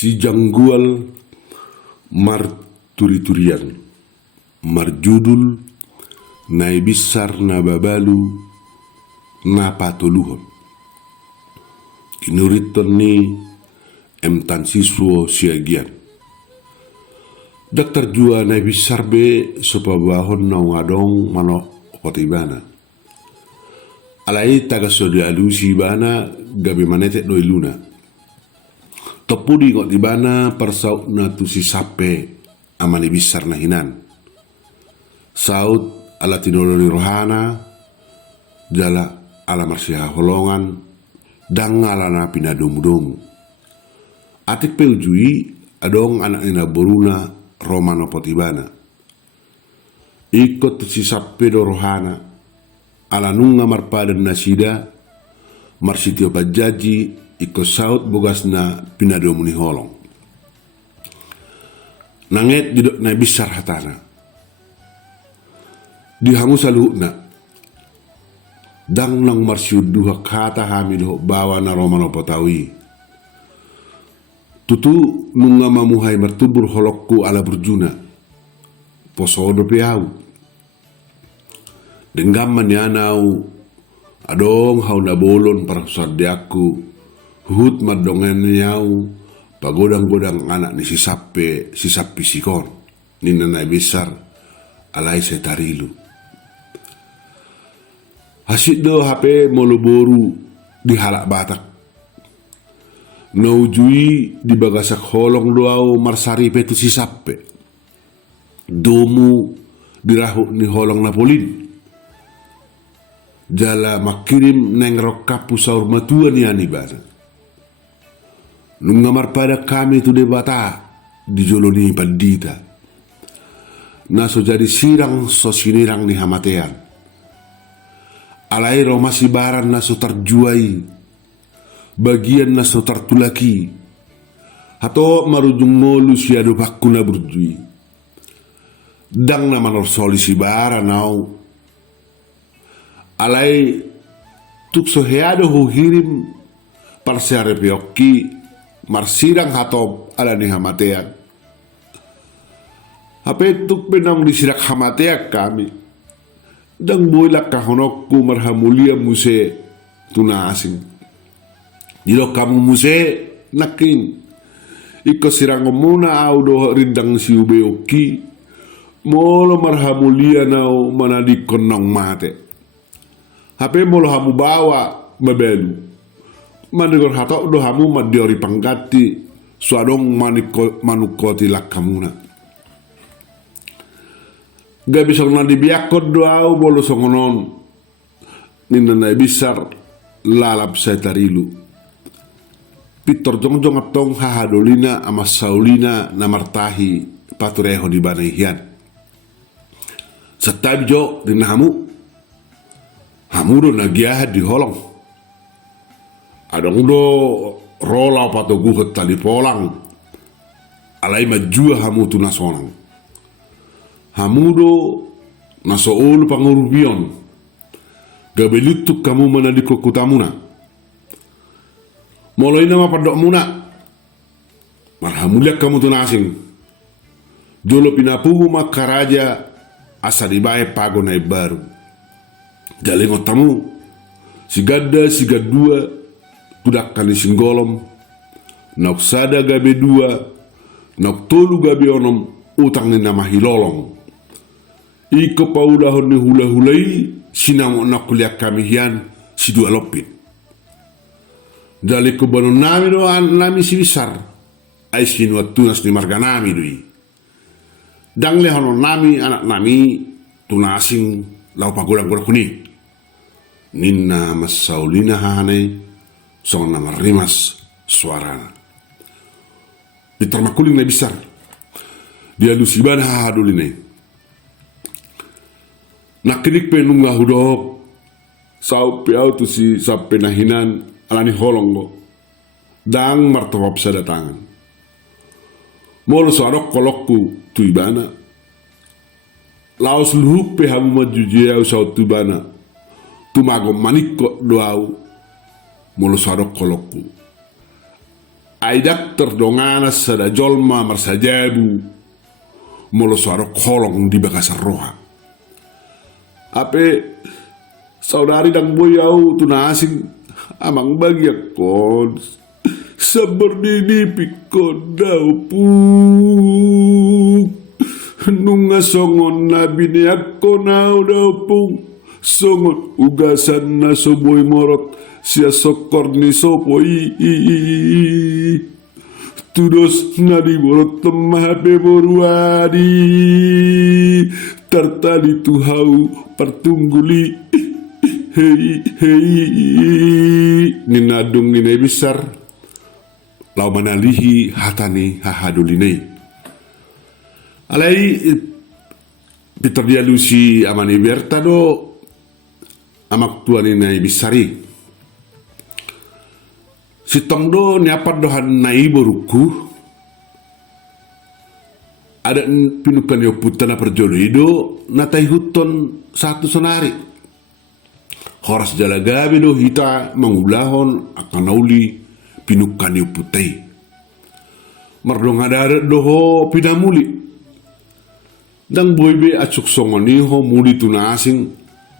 si janggual mar turi-turian, mar judul nai bisar na babalu na patuluhon. Kinuriton ni emtan siswo siagian. Dokter jua nai bisar be supabahon na wadong mano kotibana. Alai taga sodi alusi bana gabi manete doi luna. Topudi ngot ibana persaut na tu si sape amani bisar na hinan. Saut ala tinoloni rohana jala ala marsiha holongan dang ala na pinadomu-domu. Atik peujui adong anak ina boruna Romano potibana. Ikut si sape do rohana ala nunga marpadan nasida marsitio pajaji iko saut bogas na pinadomu ni holong. Nanget duduk na bisar hatana. Dihangu saluhna. Dang nang marsyuduha kata hamido bawa na Romano potawi. Tutu nunga mamuhay martubur holokku ala berjuna. Posodo piau. Denggaman yanau adong hau na bolon para sardiaku. Hut madongan nyau pagodang-godang anak ni si sapi sikon. Ni nanay besar alay setarilu. Hasid do HP moloboru di halak batak. Naujui di bagasak holong doau marsari petu si sape. Domu dirahuk ni holong napolin. Jala makirim neng rokapu saur matuan yani bana. Nungamar pada kami tu debata di joloni pandita. Naso jadi sirang so sinirang ni hamatean. Alai romasi baran naso terjuai, bagian naso tertulaki, hato marujung molu siado bakuna berjui. Dang na manor solisi baran nau. Alai tuk soheado ho hirim parseare pioki marsirang hatop ala ni hamatean. Hape tuk benang disirak hamateak kami. Dang boilak kahonokku marhamulia muse tuna asing. Jilo kamu muse nakin. Iko sirang muna au do rindang si ubeoki. Molo marhamulia nau manadi konong mate. Hape molo hamu bawa mabelu. Manigor hatok do hamu madiori panggati. Suadong manukoti lakamuna. Gak bisa na dibiakot doau bolo songonon ninanay bisar lalap sa tarilu. Pitor jongjong atong hahadolina ama saulina na martahi patureho di banahian. Sa tabjo din hamu do nagyahad di holong. Adong do rola patoguhot tali polang. Alay majua hamu tunasonang. Hamudo naso ulu pangurubion. Gabelutuk kamu manadiko kutamuna. Moloi nama padok muna. Marhamuliak kamu tunasing. Jolo pinapugu makaraja asa dibae pago na baru. Jalengot tamu. Sigada sigadua tudak kani singgolom. Naksada gabe dua. Naktolu gabe onom utang ni nama hilolong. Iko paulahon ni hula-hulai sinamo na kuliah kami hian si dua lopit. Dali ko banon nami do nami si bisar. Ay sinuat tunas ni marga nami doi. Dang lehonon nami anak nami tunasing lau pagulang-gulang kuni. Ninna masaulina hanay song na marimas suarana. Ditermakuling na bisar. Dia lusiban hahadulinay. Nakinik penunga hudok sau piau tu si sape nahinan alani holong go dang martawap sa datangan. Molo sarok kolokku tu ibana laos luhuk pe hamu majujiau sau tu ibana tumago manikko doau molo sarok kolokku Aidak terdongana sada jolma marsajabu molo suara kolong di bakasar roha. Ape saudari dan boyau tuna asing amang bagi akon seperti di pikon daupung nunga songon nabi ni akon au daupung songon ugasan na soboy morot sia sokor ni sopoi tudos nadi morot temahape boruadi tertali tuhau pertungguli hei ninadung ninai besar lau manalihi hatani hahadulinai alai Peter Dialusi amani bertado amak tuan ninai bisari si tongdo niapat dohan nai boruku ada pinukan yo putana perjolido natai huton satu sonari horas jalagabe do hita mangulahon akan nauli pinukan yo putai mardong ada doho pinamuli dang boybe acuk songoni ho muli tuna asing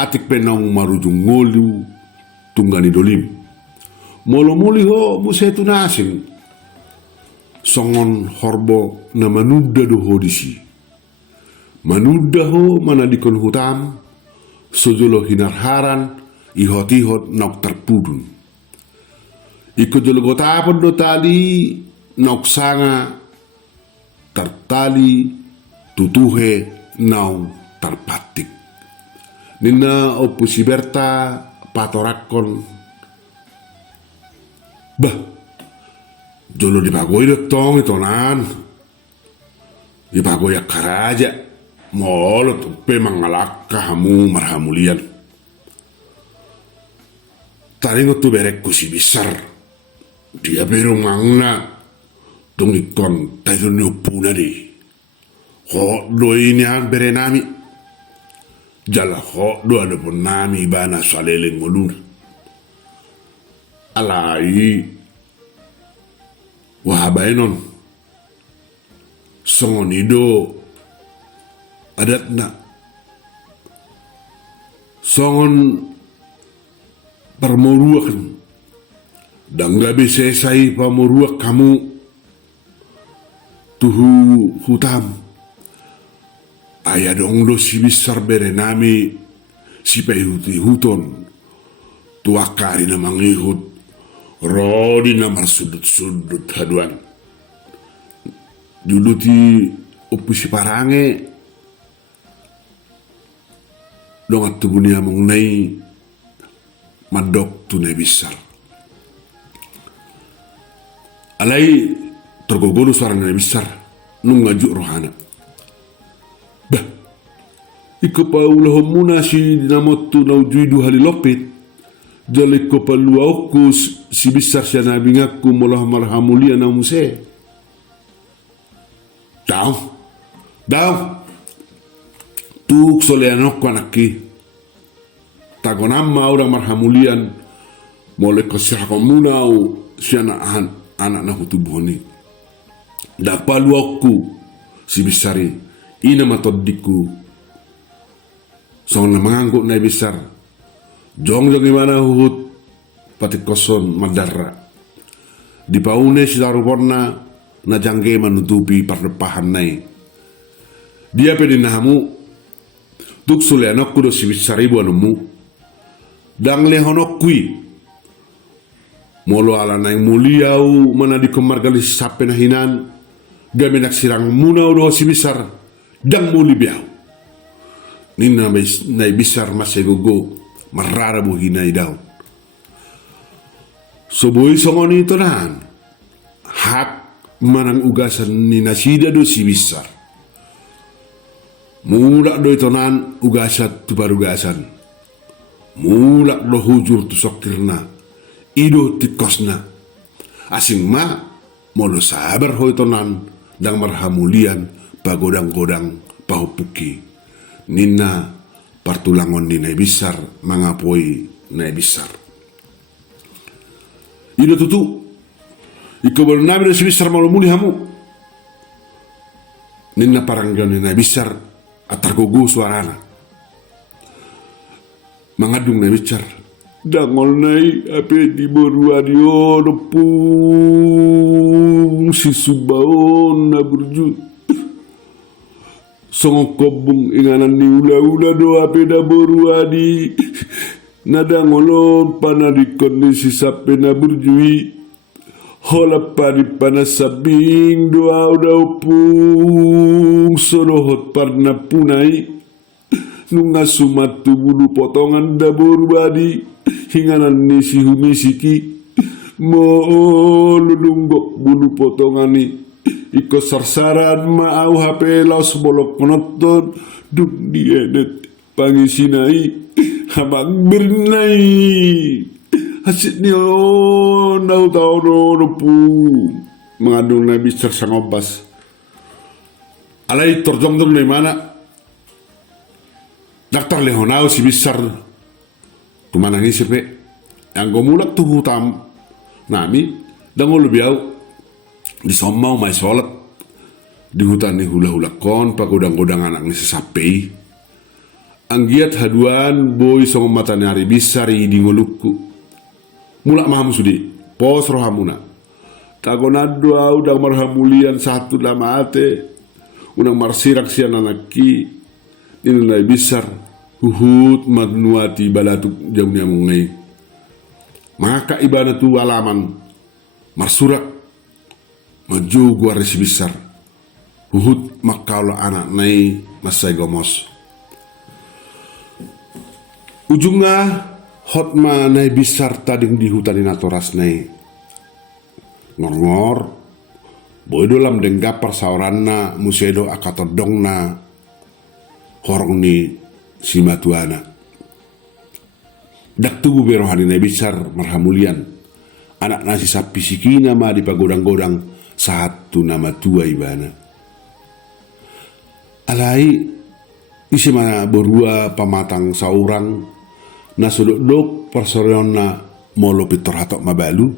atik penang marujung ngolu tunggani dolim molo muli ho muse tuna asing songon horbo na manuda do hodisi manuda ho mana dikon hutam sojolo hinarharan ihot-ihot nok terpudun iko jolo gotapon do tali nok sanga tertali tutuhe nau terpatik nina opusi berta patorakon bah jolo di bagoi tong itu nan di bagoi karaja molot pe mangalak kamu marhamulian taringo tu berek kusi besar dia beru mangna dong ikon tayo nyupuna di ho do ini an berenami jala ho do ada pun nami bana saleleng molun alai wahabainon songonido adatna songon permoruakan dan gak bisa saya pamoruak kamu tuhu hutam ayah dong do si besar berenami si pehuti huton tuakari na mangihut rodi namar sudut-sudut haduan dulu ti opusi parange dong atu bunia mengenai madok tunai besar alai tergogolo suara nai besar nung ngajuk rohana bah iko paulah muna si namotu naujuidu halilopit jale ko paluauku si besar si nabi ngaku molah marhamulia na muse daw tuk soleanok anaki tagonama orang marhamulian mole ko sirakomunau si anak na hutubuhoni da paluauku si besari ina matodiku song na mangangguk na besar jong gimana hut pati koson madara di paune si daruporna na jangge menutupi perdepahan nai dia pedinahamu tuk suleanok kudo si besari buanumu dang lehonok kui molo ala nai muliau mana di kemargali sape na hinan gaminak sirang munau do si besar dang muli biau nina nai besar masegogo marara buhinay daw. Suboy songoni ito nan. Hak manang ugasan ni nasida do si bisar. Mulak do ito nan ugasat tu barugasan. Mulak do hujur tu sokirna. Ido tikosna. Asing ma molo sabar ho ito nan dang marhamulian pagodang-godang pahupuki. Nina partulangon ni nai besar mangapoi nai besar. Ida tutu Iko bernabi na si bisar malumuni hamu. Ninna parang gani na bisar atar gugu suarana. Mangadung na bisar. Dangol nai ape di boruadio pung si subaon na burju. Songok kobung inganan ni ula-ula do ape da boruadi. Nadangolon panadikon ni si sape na burjui. Hola pari panasabing doa daw pung sorohot parna punai. Nunga sumatu bulu potongan da boruadi. Hinganan ni si humisiki mo lulunggok bulu potongani iko sarsaran maau HP laos bolok penonton duk dienet pangisinai habang bernai hasit ni nau tau no pu mengandung nabi sersangobas alai torjong dari mana Daftar lehonau si besar tumanangi sipe yang gomulak tuh hutam nami dango lubiau di sommau mai solat di hutan ni hula-hula kon pagodang-godang anak ni sesapei anggiat haduan boy songo mata nari bisari di ngolukku mulak maham sudi pos rohamuna tagonadu au dang marhamulian satu lama ate unang marsirak sian anaki inai bisar Uhud magnuati balatuk jamnya mungai. Maka ibana tu alaman marsurak maju gua resi besar. Uhud makala anak nai masai gomos. Ujungnya hotma nai besar tading di hutan inatoras nai. Ngor-ngor boy dolam denggapar sauranna musedo akatodongna horong ni si matuana. Dak tubuh berohani na besar marhamulian. Anak nasi sapi sikina ma di pagodang-godang satu nama tua ibana. Alai isi mana berua pamatang saurang na sudok persoreon na molo pitor hatok mabalu.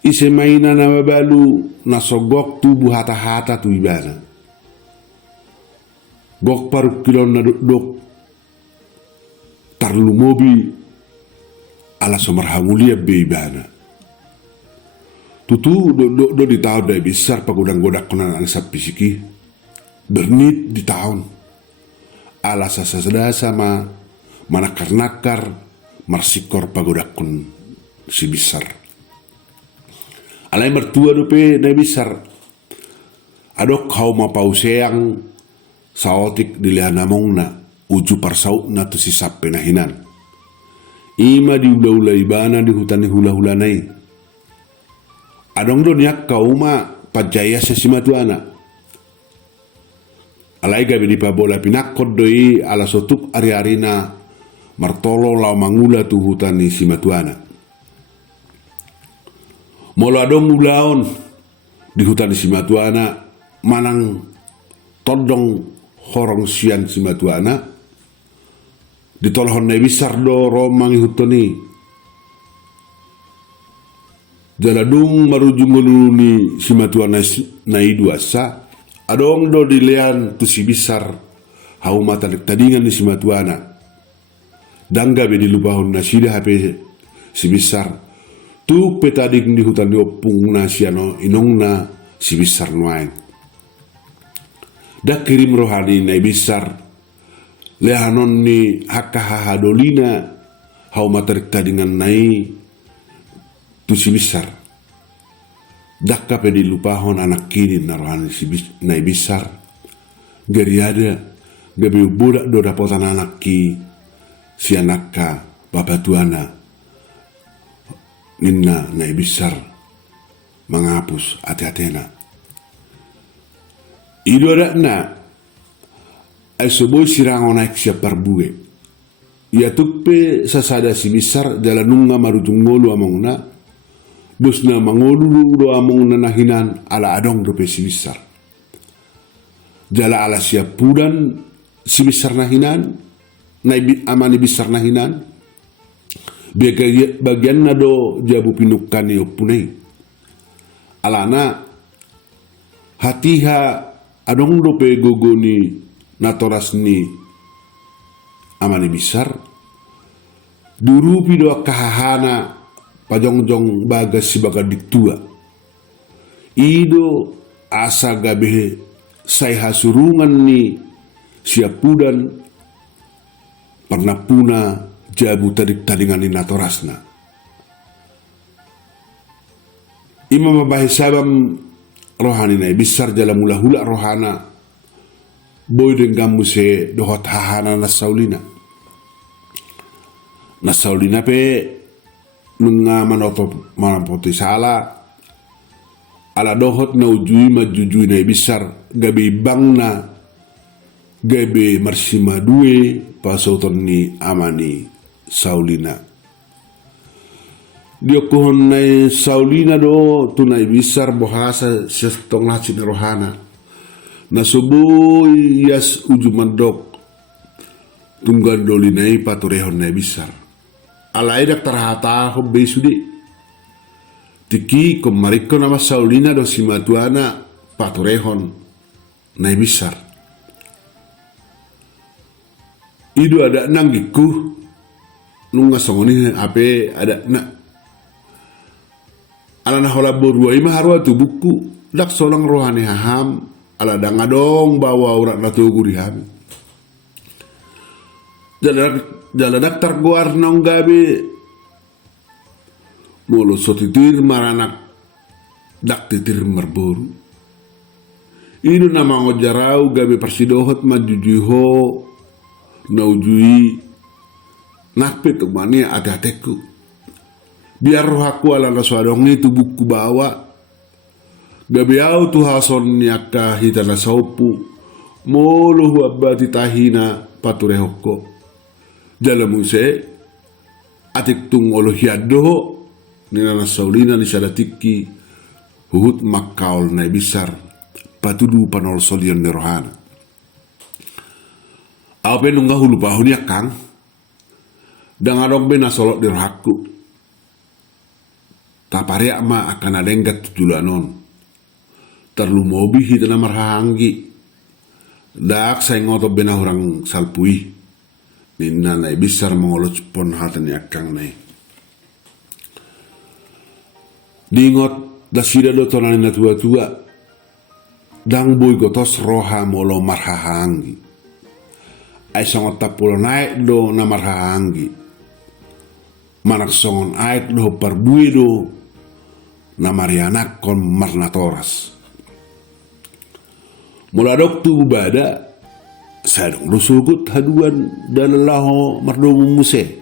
Isi mainan na mabalu na sogok tubuh hata-hata tu ibana. Gok paruk kilon na dok tarlu mobi ala somarhamulia beibana. Tutu do di tahun dah besar pagodang-godak kena ang sapi siki bernit di tahun ala sasada sama manakar-nakar marsikor pagodak kun si besar. Alai mertua dope na besar adok kau mapau seang saotik dilihan namong na uju parsauk na tu si sape nahinan. Ima di ula-ula ibana di hutan ni hula-hula nai. Adong do niak kauma pajaya sa si matuana. Alai gabi di pabola pinakot doi ala sotuk ari-ari na martolo lau mangula tu hutan ni si matuana. Molo adong ulaon di hutan ni si matuana manang todong horong sian si matuana ditolhon na bisar do romang hutoni jaladung marujung nguluni si matuana na iduasa adong do dilean tu si bisar hau mata tadingan ni si matuana dangga be dilupahon na sida hape si bisar tu petadik di hutan di opung na siano inong na si bisar nuain. Dak kirim rohani na besar lehanon ni hakahahadolina hau materikta dengan nai tu si besar dak kape dilupahon anak kini na rohani si nai besar gari ada gabi budak do dapotan anak ki si anakka babatuana ninna nai besar mengapus hati-hatena. Ido ada na ay soboy sirang onaik siya parbuge. Ia tukpe sasada si besar jalanung nga marujung ngolu among na dos na mangolu do among na nahinan ala adong dope si besar. Jala ala siya pudan si besar nahinan na amani besar nahinan bagian na do jabu pinukan ni opunay alana hatiha adong dope gogoni natoras ni amani besar durupi doa kahahana pajongjong bagas si baga diktua ido asa gabe sai hasurungan ni siapudan pernah puna jabu tadik-tadingan ni natorasna ima mabahi sabam rohani nai besar jala mula hula rohana boy denggamu se dohot hahana nasaulina pe nunga manoto manampoti sala ala dohot na ujui majujui na besar gabe bangna gabe marsima due pasauton ni amani saulina dia kohon nai saulina do tunai besar bohasa setong lacin rohana na soboy yas ujumandok tunggan dolinai paturehon nai besar alaidak terhata hobbe sudi tiki komariko nama saulina do simatuana paturehon nai besar idu ada nanggiku nunga songoni ape ada na ala na hola borua ima harua tu buku dak solang rohani haham ala dangadong bawa urat ratu guriham jaladak targuar nong gabe molo sotitir maranak dak titir marboru idu nama ngojarau gabe persidohot majujuho naujui nakpe tu mani ada-adeku biar roh aku ala naswadongi tu buku bawa gabe au tu hason nyaka hitana saupu molo huabati tahina paturehoko jalamuse atik tung olo hiado nina saulina ni sadatiki huhut makaol na besar patudu panol solion ni rohana ape nungga hulu pahuni akang dangadong bena solok di rohaku tapariak ma akan adenggat tujulanon terlu mobi hitana marhanggi dak say ngoto bena orang salpui nina nai besar mengolot pon hatani akang nai dingot dasida do tonani na tua-tua dang boy gotos roha molo marhahangi ay songot tapulo naik do na marhahangi manak songon aik do parbui do na marianak kon marnatoras mula dok tu bada sadong lusugut haduan dan laho mardomu muse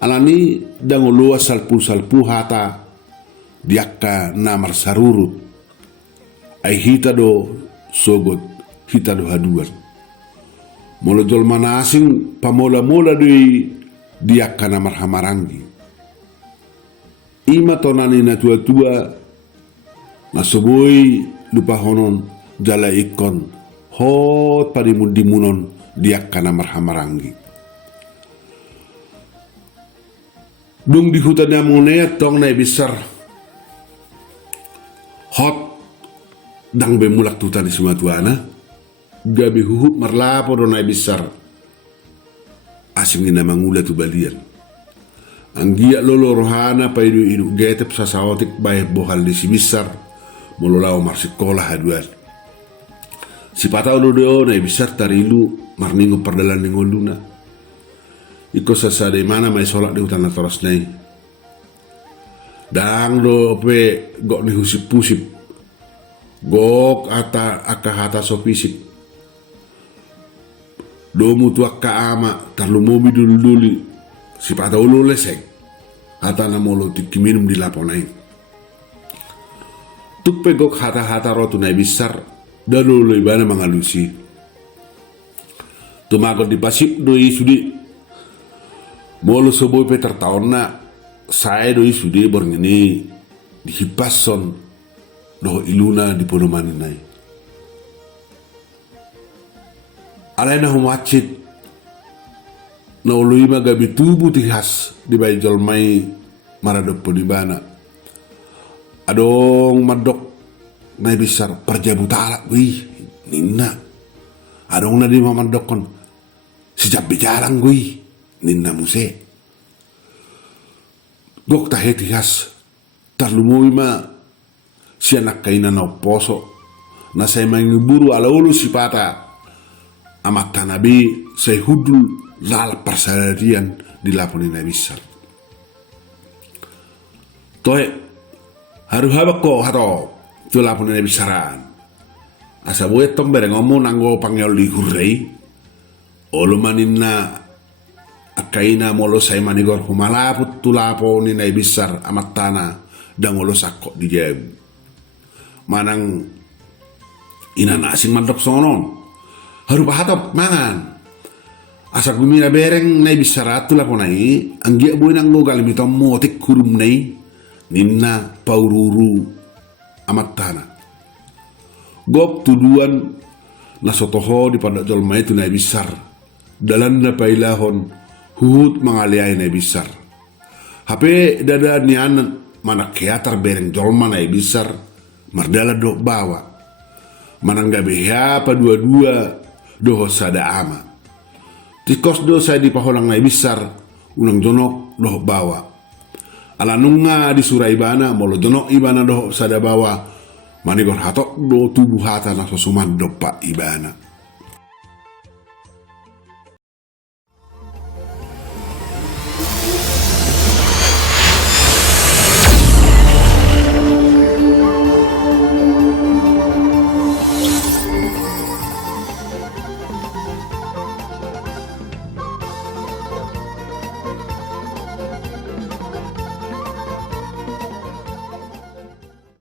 alani dango luas salpu hata diakka namar sarurut ay hita do sogot hita do haduan molo jol manasing pamola-mola doi diakka namar hamarangi ima tonani na tua-tua nasoboy lupa honon jala ikon hot padimun-dimunon diakka namar hamarangi dung di hutan namunea tong nai besar hot dang be mulak tutan di Sumatwana gabi huhut marlapo do nai besar asing ina mangula tu balian anggia lolo rohana paidu idu getep sasawatik bae bohal di si besar mololao marsikolah haduan si patau do nai besar tarilu marningo perdalan ningoluna iko sasade mana mai solak di hutan natoras nai dang do pe gok ni husip pusip gok ata akahata sopisip do mutu akka ama tarlu mobi dulu si pada ulu lesek hata na molo tikiminum di laponai tuk pe gok hata rotu nai besar dalu ibana mangalusi tumagot di pasip do isudi molo soboy pe tertaon na saya doi sude borngini di hipason do iluna di podomani nai alena humacit na uluima gabi tubu tihas di bai jolmai marado podibana adong madok na bisar perjabutala gue ninna adong na di mamadok kon sejak bicarang gue ninna muse gok tahetias tarlumui ma si anak kaina na poso na saya mangiburu ala ulu si pata amat tanabi saya hudul lala persaladian di laponi na bisar toe haru habak ko hato tu laponi na bisaran asa buet tombere ngomong nanggo panggil di hurrei olu maninna akaina molo saya manigor humalaput tu laponi na bisar amat tanah dan ngolo sakko di jeb manang ina nasing mandok sonon haru pahatop mangan asa gumina bereng nai bisaratu la ponai anggia boy nang logal mitom motik kurum nai ninna paururu amat tanah gop tuduan na sotoho di pandak jolma itu nai bisar dalan na pailahon huhut mangaliai nai bisar hape dada nian mana keatar bereng jolma nai bisar mardala do bawa manangga apa dua-dua doho sada ama tikos do saya di paholang nai bisar unang jonok doho bawa ala nunga di suraibana molo jonok ibana doho sada bawa manigor hatok do tubuh hata na sosuman dopa ibana